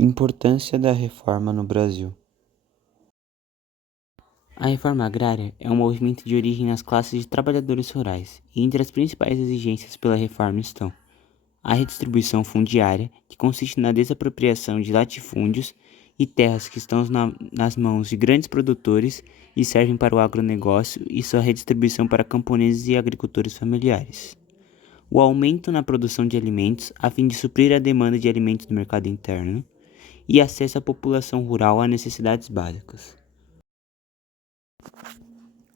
Importância da reforma no Brasil. A reforma agrária é um movimento de origem nas classes de trabalhadores rurais, e entre as principais exigências pela reforma estão a redistribuição fundiária, que consiste na desapropriação de latifúndios e terras que estão nas mãos de grandes produtores e servem para o agronegócio, e sua redistribuição para camponeses e agricultores familiares. O aumento na produção de alimentos, a fim de suprir a demanda de alimentos do mercado interno, e acesso à população rural a necessidades básicas.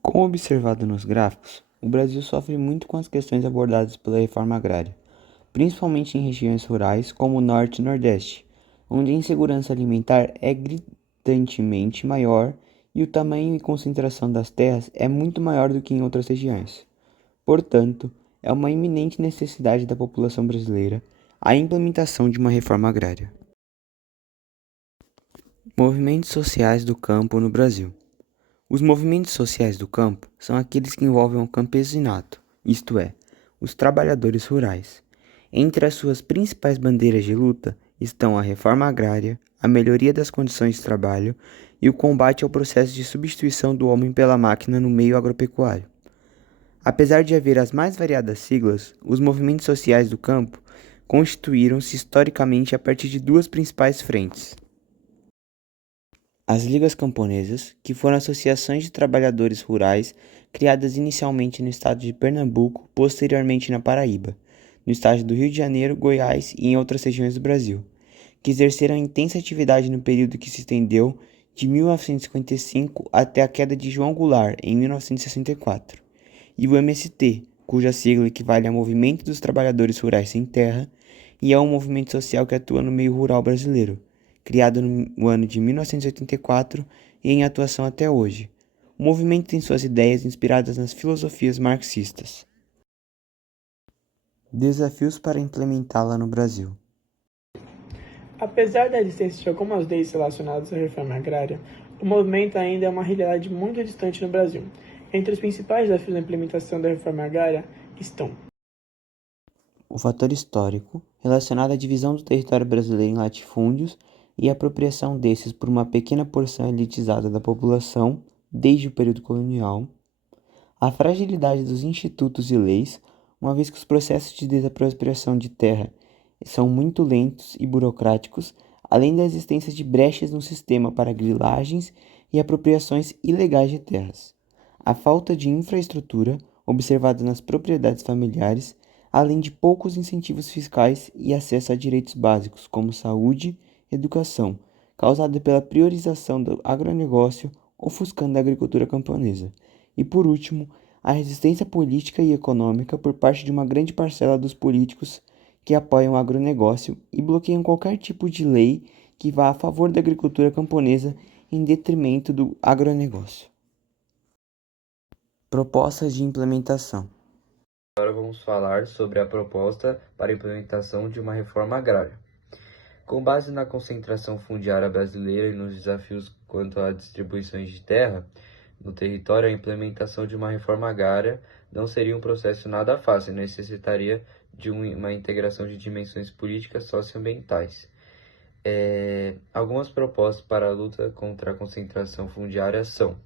Como observado nos gráficos, o Brasil sofre muito com as questões abordadas pela reforma agrária, principalmente em regiões rurais como o Norte e Nordeste, onde a insegurança alimentar é gritantemente maior e o tamanho e concentração das terras é muito maior do que em outras regiões. Portanto, é uma iminente necessidade da população brasileira a implementação de uma reforma agrária. Movimentos sociais do campo no Brasil. Os movimentos sociais do campo são aqueles que envolvem o campesinato, isto é, os trabalhadores rurais. Entre as suas principais bandeiras de luta estão a reforma agrária, a melhoria das condições de trabalho e o combate ao processo de substituição do homem pela máquina no meio agropecuário. Apesar de haver as mais variadas siglas, os movimentos sociais do campo constituíram-se historicamente a partir de duas principais frentes. As Ligas Camponesas, que foram associações de trabalhadores rurais criadas inicialmente no estado de Pernambuco, posteriormente na Paraíba, no estado do Rio de Janeiro, Goiás e em outras regiões do Brasil, que exerceram intensa atividade no período que se estendeu de 1955 até a queda de João Goulart, em 1964, e o MST, cuja sigla equivale a Movimento dos Trabalhadores Rurais Sem Terra, e é um movimento social que atua no meio rural brasileiro, criado no ano de 1984 e em atuação até hoje. O movimento tem suas ideias inspiradas nas filosofias marxistas. Desafios para implementá-la no Brasil. Apesar da existência de algumas leis relacionadas à reforma agrária, o movimento ainda é uma realidade muito distante no Brasil. Entre os principais desafios da implementação da reforma agrária estão o fator histórico, relacionado à divisão do território brasileiro em latifúndios e a apropriação desses por uma pequena porção elitizada da população desde o período colonial, a fragilidade dos institutos e leis, uma vez que os processos de desapropriação de terra são muito lentos e burocráticos, além da existência de brechas no sistema para grilagens e apropriações ilegais de terras, a falta de infraestrutura observada nas propriedades familiares, além de poucos incentivos fiscais e acesso a direitos básicos como saúde e educação, causada pela priorização do agronegócio, ofuscando a agricultura camponesa. E por último, a resistência política e econômica por parte de uma grande parcela dos políticos que apoiam o agronegócio e bloqueiam qualquer tipo de lei que vá a favor da agricultura camponesa em detrimento do agronegócio. Propostas de implementação. Agora vamos falar sobre a proposta para a implementação de uma reforma agrária. Com base na concentração fundiária brasileira e nos desafios quanto à distribuição de terra no território, a implementação de uma reforma agrária não seria um processo nada fácil, necessitaria de uma integração de dimensões políticas socioambientais. Algumas propostas para a luta contra a concentração fundiária são: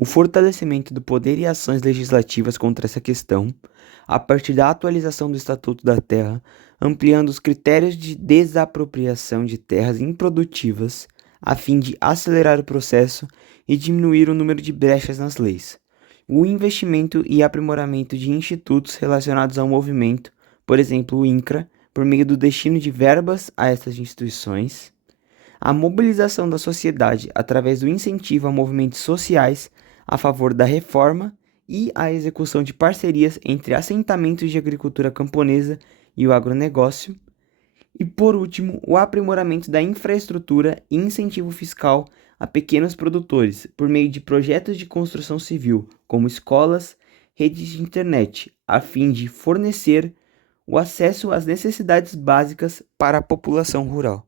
o fortalecimento do poder e ações legislativas contra essa questão, a partir da atualização do Estatuto da Terra, ampliando os critérios de desapropriação de terras improdutivas, a fim de acelerar o processo e diminuir o número de brechas nas leis. O investimento e aprimoramento de institutos relacionados ao movimento, por exemplo, o INCRA, por meio do destino de verbas a essas instituições, a mobilização da sociedade através do incentivo a movimentos sociais a favor da reforma e a execução de parcerias entre assentamentos de agricultura camponesa e o agronegócio, e por último, o aprimoramento da infraestrutura e incentivo fiscal a pequenos produtores por meio de projetos de construção civil, como escolas, redes de internet, a fim de fornecer o acesso às necessidades básicas para a população rural.